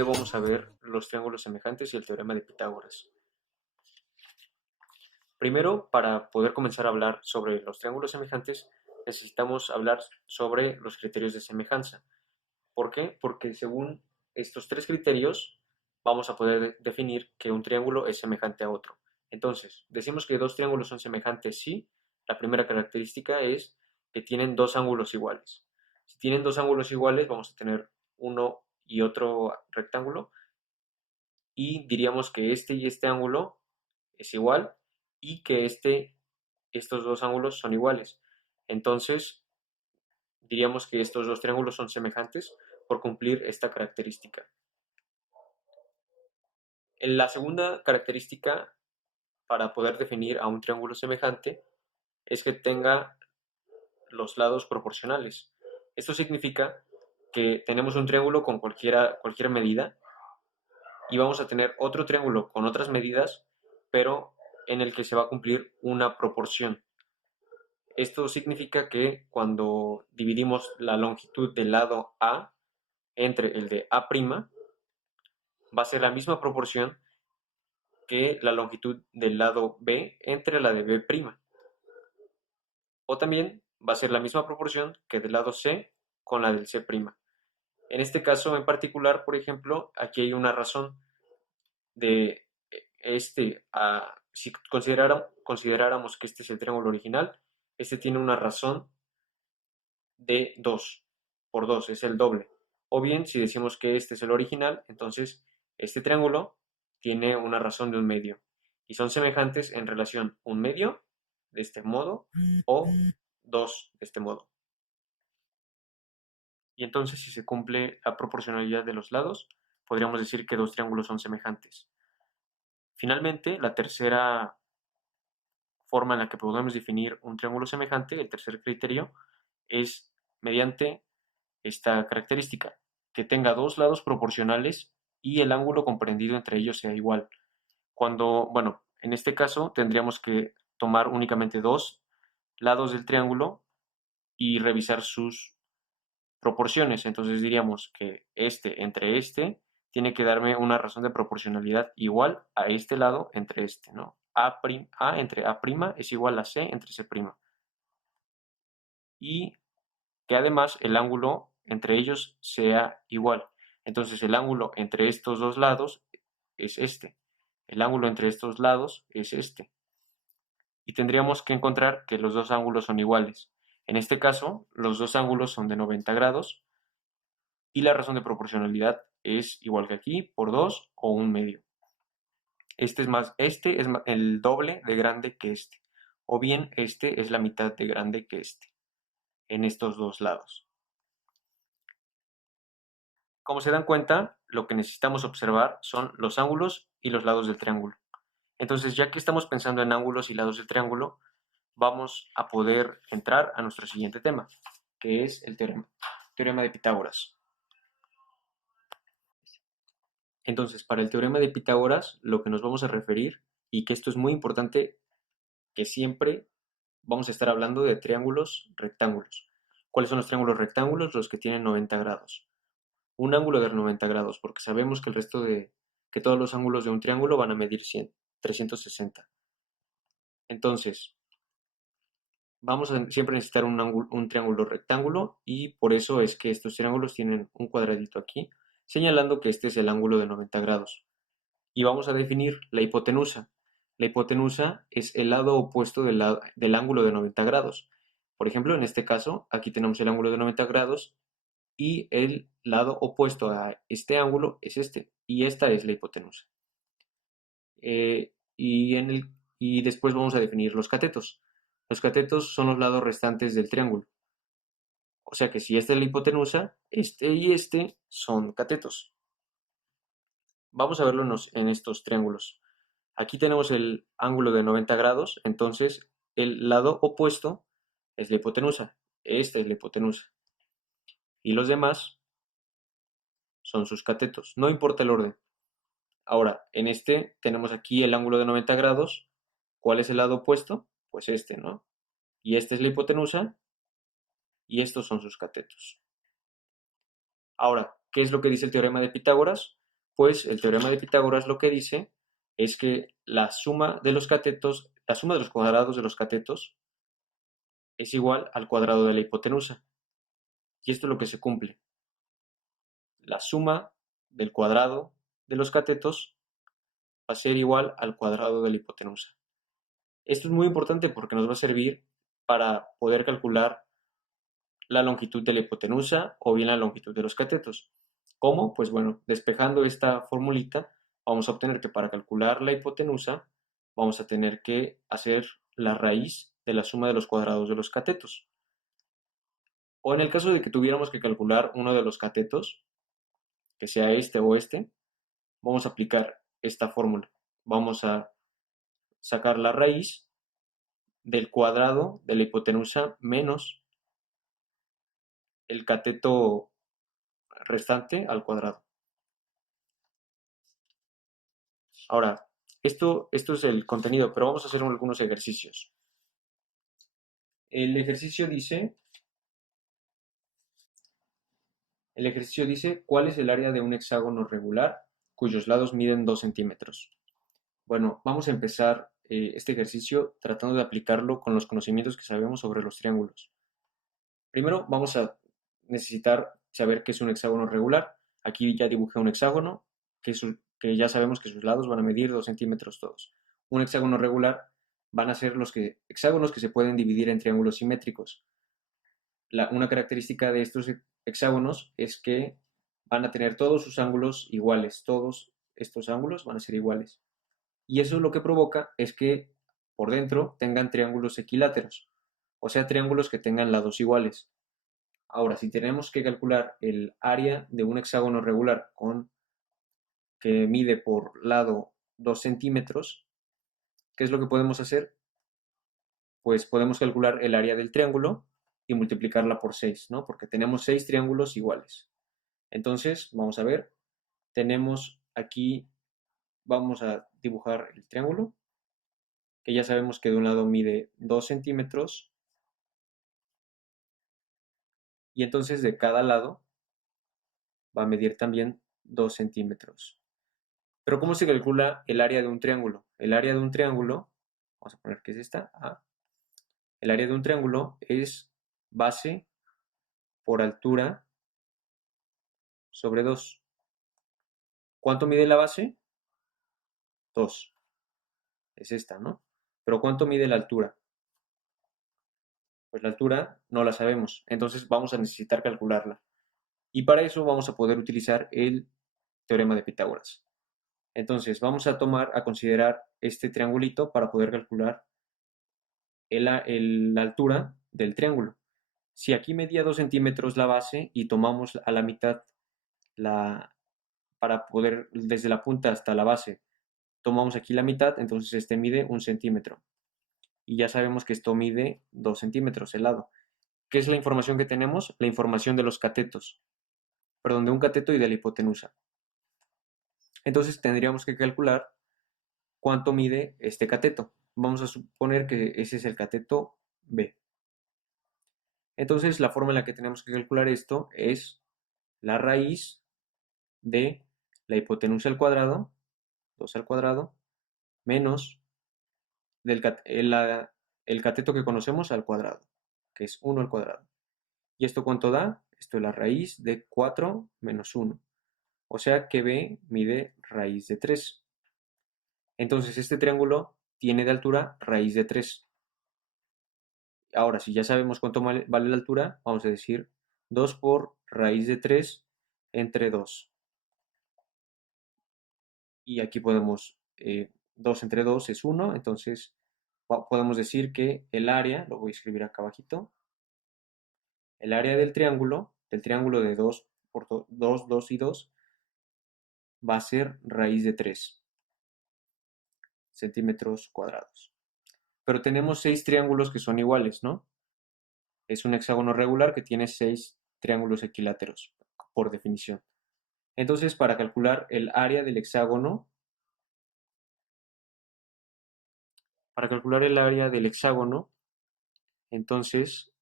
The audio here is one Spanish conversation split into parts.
video vamos a ver los triángulos semejantes y el teorema de Pitágoras. Primero, para poder comenzar a hablar sobre los triángulos semejantes, necesitamos hablar sobre los criterios de semejanza. ¿Por qué? Porque según estos tres criterios vamos a poder definir que un triángulo es semejante a otro. Entonces, decimos que dos triángulos son semejantes si la primera característica es que tienen dos ángulos iguales. Si tienen dos ángulos iguales, vamos a tener uno y otro rectángulo, y diríamos que este y este ángulo es igual y que estos dos ángulos son iguales. Entonces, diríamos que estos dos triángulos son semejantes por cumplir esta característica. En la segunda característica para poder definir a un triángulo semejante es que tenga los lados proporcionales. Esto significa que tenemos un triángulo con cualquier medida y vamos a tener otro triángulo con otras medidas, pero en el que se va a cumplir una proporción. Esto significa que cuando dividimos la longitud del lado A entre el de A', va a ser la misma proporción que la longitud del lado B entre la de B'. O también va a ser la misma proporción que del lado C con la del C'. En este caso en particular, por ejemplo, aquí hay una razón de si consideráramos que este es el triángulo original, este tiene una razón de 2 por 2, es el doble. O bien, si decimos que este es el original, entonces este triángulo tiene una razón de un medio. Y son semejantes en relación un medio de este modo o 2 de este modo. Y entonces, si se cumple la proporcionalidad de los lados, podríamos decir que dos triángulos son semejantes. Finalmente, la tercera forma en la que podemos definir un triángulo semejante, el tercer criterio, es mediante esta característica, que tenga dos lados proporcionales y el ángulo comprendido entre ellos sea igual. Bueno, en este caso tendríamos que tomar únicamente dos lados del triángulo y revisar sus proporciones. Entonces diríamos que este entre este tiene que darme una razón de proporcionalidad igual a este lado entre este, ¿no? A entre A' es igual a C entre C'. Y que además el ángulo entre ellos sea igual. Entonces el ángulo entre estos dos lados es este. El ángulo entre estos lados es este. Y tendríamos que encontrar que los dos ángulos son iguales. En este caso, los dos ángulos son de 90 grados y la razón de proporcionalidad es igual que aquí por 2 o un medio. Este es el doble de grande que este. O bien este es la mitad de grande que este en estos dos lados. Como se dan cuenta, lo que necesitamos observar son los ángulos y los lados del triángulo. Entonces, ya que estamos pensando en ángulos y lados del triángulo, vamos a poder entrar a nuestro siguiente tema, que es el teorema de Pitágoras. Entonces, para el teorema de Pitágoras, lo que nos vamos a referir, y que esto es muy importante, que siempre vamos a estar hablando de triángulos rectángulos. ¿Cuáles son los triángulos rectángulos? Los que tienen 90 grados. Un ángulo de 90 grados, porque sabemos que todos los ángulos de un triángulo van a medir 360. Entonces, vamos a siempre necesitar un triángulo rectángulo, y por eso es que estos triángulos tienen un cuadradito aquí, señalando que este es el ángulo de 90 grados. Y vamos a definir la hipotenusa. La hipotenusa es el lado opuesto del ángulo de 90 grados. Por ejemplo, en este caso, aquí tenemos el ángulo de 90 grados y el lado opuesto a este ángulo es este, y esta es la hipotenusa. Y después vamos a definir los catetos. Los catetos son los lados restantes del triángulo. O sea que si esta es la hipotenusa, este y este son catetos. Vamos a verlo en estos triángulos. Aquí tenemos el ángulo de 90 grados, entonces el lado opuesto es la hipotenusa. Esta es la hipotenusa. Y los demás son sus catetos. No importa el orden. Ahora, en este tenemos aquí el ángulo de 90 grados. ¿Cuál es el lado opuesto? Pues este, ¿no? Y esta es la hipotenusa y estos son sus catetos. Ahora, ¿qué es lo que dice el teorema de Pitágoras? Pues el teorema de Pitágoras lo que dice es que la suma de los catetos, la suma de los cuadrados de los catetos es igual al cuadrado de la hipotenusa. Y esto es lo que se cumple. La suma del cuadrado de los catetos va a ser igual al cuadrado de la hipotenusa. Esto es muy importante porque nos va a servir para poder calcular la longitud de la hipotenusa o bien la longitud de los catetos. ¿Cómo? Pues bueno, despejando esta formulita, vamos a obtener que para calcular la hipotenusa vamos a tener que hacer la raíz de la suma de los cuadrados de los catetos. O en el caso de que tuviéramos que calcular uno de los catetos, que sea este o este, vamos a aplicar esta fórmula. Vamos a sacar la raíz del cuadrado de la hipotenusa menos el cateto restante al cuadrado. Ahora, esto es el contenido, pero vamos a hacer algunos ejercicios. El ejercicio dice, ¿cuál es el área de un hexágono regular cuyos lados miden 2 centímetros? Bueno, vamos a empezar este ejercicio tratando de aplicarlo con los conocimientos que sabemos sobre los triángulos. Primero vamos a necesitar saber qué es un hexágono regular. Aquí ya dibujé un hexágono que ya sabemos que sus lados van a medir 2 centímetros todos. Un hexágono regular van a ser los hexágonos que se pueden dividir en triángulos simétricos. Una característica de estos hexágonos es que van a tener todos sus ángulos iguales, todos estos ángulos van a ser iguales. Y eso lo que provoca es que por dentro tengan triángulos equiláteros, o sea, triángulos que tengan lados iguales. Ahora, si tenemos que calcular el área de un hexágono regular que mide por lado 2 centímetros, ¿qué es lo que podemos hacer? Pues podemos calcular el área del triángulo y multiplicarla por 6, ¿no? Porque tenemos 6 triángulos iguales. Entonces, vamos a ver, tenemos aquí, vamos a dibujar el triángulo, que ya sabemos que de un lado mide 2 centímetros, y entonces de cada lado va a medir también 2 centímetros. Pero ¿cómo se calcula el área de un triángulo? El área de un triángulo, vamos a poner que es esta, A. El área de un triángulo es base por altura sobre 2. ¿Cuánto mide la base? 2. Es esta, ¿no? Pero ¿cuánto mide la altura? Pues la altura no la sabemos, entonces vamos a necesitar calcularla. Y para eso vamos a poder utilizar el teorema de Pitágoras. Entonces vamos a considerar este triangulito para poder calcular la altura del triángulo. Si aquí medía 2 centímetros la base y tomamos a la mitad para poder, desde la punta hasta la base, tomamos aquí la mitad, entonces este mide 1 centímetro. Y ya sabemos que esto mide 2 centímetros el lado. ¿Qué es la información que tenemos? La información de los catetos, perdón, de un cateto y de la hipotenusa. Entonces tendríamos que calcular cuánto mide este cateto. Vamos a suponer que ese es el cateto B. Entonces la forma en la que tenemos que calcular esto es la raíz de la hipotenusa al cuadrado, 2 al cuadrado, menos el cateto que conocemos al cuadrado, que es 1 al cuadrado. ¿Y esto cuánto da? Esto es la raíz de 4 menos 1. O sea que B mide raíz de 3. Entonces este triángulo tiene de altura raíz de 3. Ahora, si ya sabemos cuánto vale la altura, vamos a decir 2 por raíz de 3 entre 2. Y aquí podemos, 2 entre 2 es 1, entonces podemos decir que el área, lo voy a escribir acá abajito, el área del triángulo de 2 por 2, 2 y 2, va a ser raíz de 3 centímetros cuadrados. Pero tenemos 6 triángulos que son iguales, ¿no? Es un hexágono regular que tiene 6 triángulos equiláteros, por definición. Entonces, para calcular el área del hexágono, entonces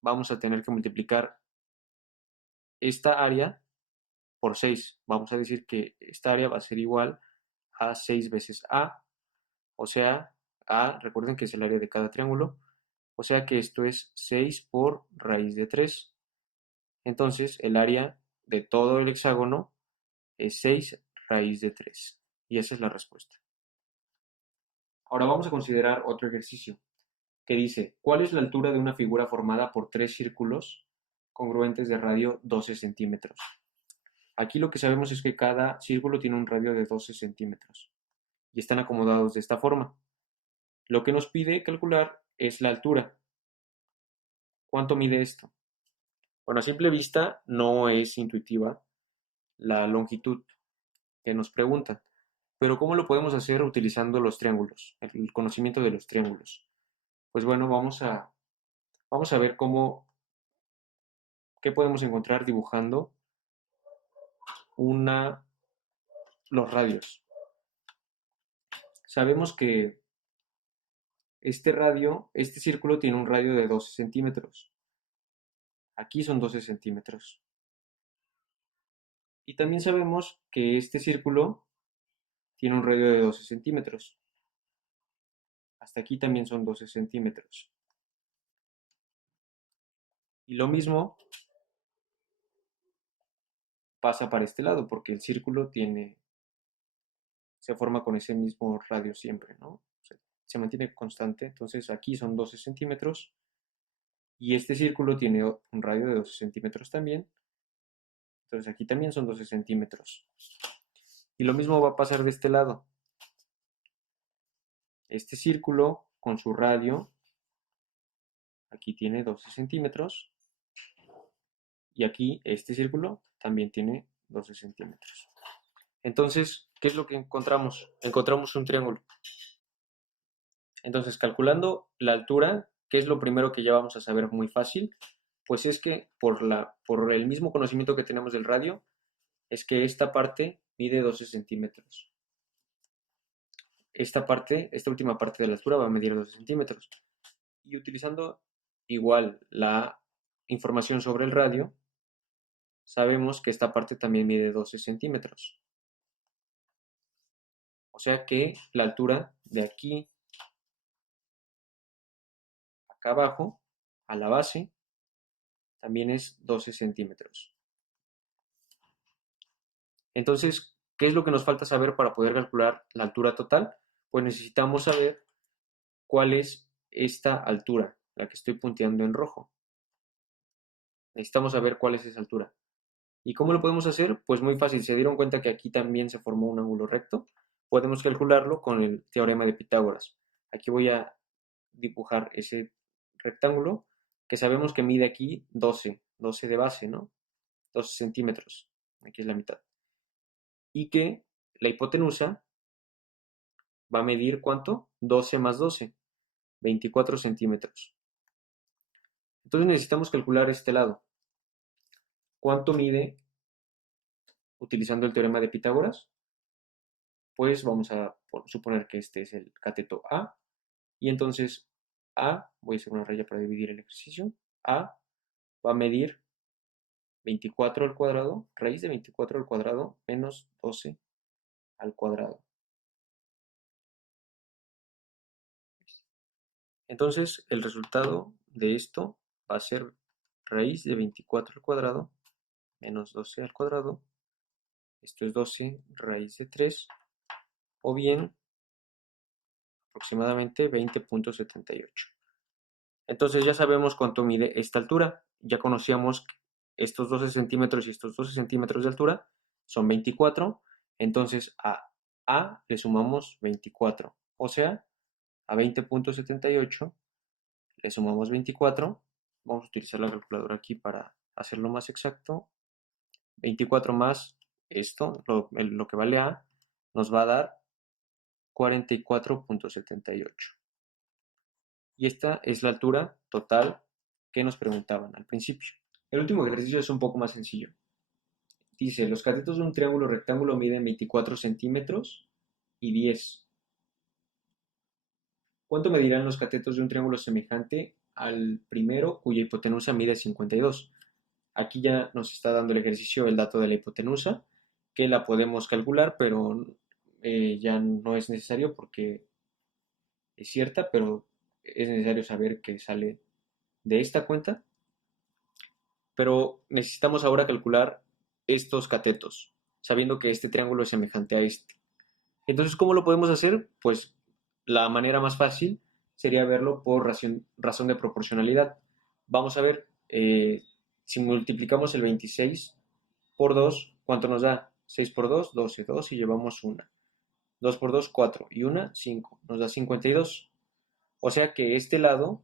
vamos a tener que multiplicar esta área por 6. Vamos a decir que esta área va a ser igual a 6 veces A, o sea, A, recuerden que es el área de cada triángulo, o sea que esto es 6 por raíz de 3. Entonces, el área de todo el hexágono es 6 raíz de 3. Y esa es la respuesta. Ahora vamos a considerar otro ejercicio que dice, ¿cuál es la altura de una figura formada por tres círculos congruentes de radio 12 centímetros? Aquí lo que sabemos es que cada círculo tiene un radio de 12 centímetros y están acomodados de esta forma. Lo que nos pide calcular es la altura. ¿Cuánto mide esto? Bueno, a simple vista no es intuitiva la longitud que nos preguntan, pero ¿cómo lo podemos hacer utilizando los triángulos, el conocimiento de los triángulos? Pues bueno, vamos a ver qué podemos encontrar dibujando los radios. Sabemos que este círculo tiene un radio de 12 centímetros. Aquí son 12 centímetros. Y también sabemos que este círculo tiene un radio de 12 centímetros. Hasta aquí también son 12 centímetros. Y lo mismo pasa para este lado, porque el círculo se forma con ese mismo radio siempre, ¿no? Se mantiene constante. Entonces aquí son 12 centímetros y este círculo tiene un radio de 12 centímetros también. Entonces aquí también son 12 centímetros. Y lo mismo va a pasar de este lado. Este círculo con su radio, aquí tiene 12 centímetros. Y aquí este círculo también tiene 12 centímetros. Entonces, ¿qué es lo que encontramos? Encontramos un triángulo. Entonces, calculando la altura, ¿qué es lo primero que ya vamos a saber muy fácil? Pues es que por el mismo conocimiento que tenemos del radio, es que esta parte mide 12 centímetros. Esta última parte de la altura va a medir 12 centímetros. Y utilizando igual la información sobre el radio, sabemos que esta parte también mide 12 centímetros. O sea que la altura de aquí, acá abajo, a la base, también es 12 centímetros. Entonces, ¿qué es lo que nos falta saber para poder calcular la altura total? Pues necesitamos saber cuál es esta altura, la que estoy punteando en rojo. Necesitamos saber cuál es esa altura. ¿Y cómo lo podemos hacer? Pues muy fácil. ¿Se dieron cuenta que aquí también se formó un ángulo recto? Podemos calcularlo con el teorema de Pitágoras. Aquí voy a dibujar ese rectángulo que sabemos que mide aquí 12 de base, ¿no? 12 centímetros. Aquí es la mitad. Y que la hipotenusa va a medir ¿cuánto? 12 más 12, 24 centímetros. Entonces necesitamos calcular este lado. ¿Cuánto mide utilizando el teorema de Pitágoras? Pues vamos a suponer que este es el cateto A. Y entonces A, voy a hacer una raya para dividir el ejercicio. A va a medir 24 al cuadrado, raíz de 24 al cuadrado menos 12 al cuadrado. Entonces el resultado de esto va a ser raíz de 24 al cuadrado menos 12 al cuadrado. Esto es 12 raíz de 3 o bien aproximadamente 20.78. Entonces ya sabemos cuánto mide esta altura. Ya conocíamos estos 12 centímetros y estos 12 centímetros de altura son 24. Entonces a le sumamos 24. O sea, a 20.78 le sumamos 24. Vamos a utilizar la calculadora aquí para hacerlo más exacto. 24 más esto, lo que vale a, nos va a dar 44.78. Y esta es la altura total que nos preguntaban al principio. El último ejercicio es un poco más sencillo. Dice, los catetos de un triángulo rectángulo miden 24 centímetros y 10. ¿Cuánto medirán los catetos de un triángulo semejante al primero cuya hipotenusa mide 52? Aquí ya nos está dando el ejercicio el dato de la hipotenusa, que la podemos calcular, pero ya no es necesario porque es cierta, pero es necesario saber que sale de esta cuenta. Pero necesitamos ahora calcular estos catetos, sabiendo que este triángulo es semejante a este. Entonces, ¿cómo lo podemos hacer? Pues la manera más fácil sería verlo por razón de proporcionalidad. Vamos a ver, si multiplicamos el 26 por 2, ¿cuánto nos da? 6 por 2, 12, 2 y llevamos una. 2 por 2, 4 y una, 5. Nos da 52. O sea que este lado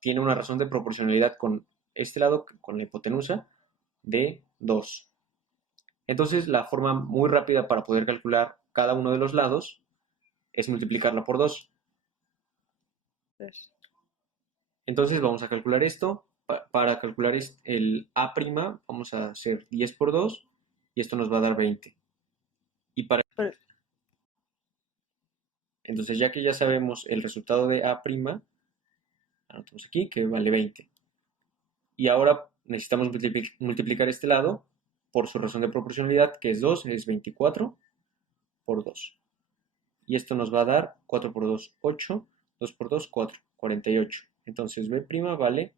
tiene una razón de proporcionalidad con este lado, con la hipotenusa, de 2. Entonces, la forma muy rápida para poder calcular cada uno de los lados es multiplicarla por 2. Entonces, vamos a calcular esto. Para calcular el A', vamos a hacer 10 por 2 y esto nos va a dar 20. Y para Entonces, ya que ya sabemos el resultado de A', anotamos aquí que vale 20. Y ahora necesitamos multiplicar este lado por su razón de proporcionalidad, que es 2, es 24 por 2. Y esto nos va a dar 4 por 2, 8, 2 por 2, 4, 48. Entonces B' vale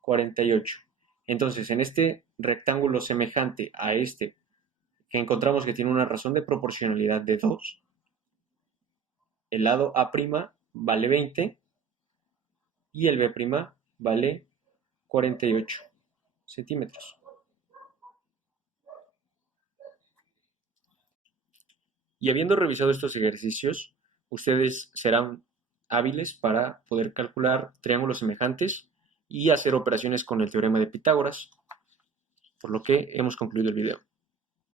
48. Entonces, en este rectángulo semejante a este, que encontramos que tiene una razón de proporcionalidad de 2, el lado A' vale 20 y el B' vale 48 centímetros. Y habiendo revisado estos ejercicios, ustedes serán hábiles para poder calcular triángulos semejantes y hacer operaciones con el teorema de Pitágoras, por lo que hemos concluido el video.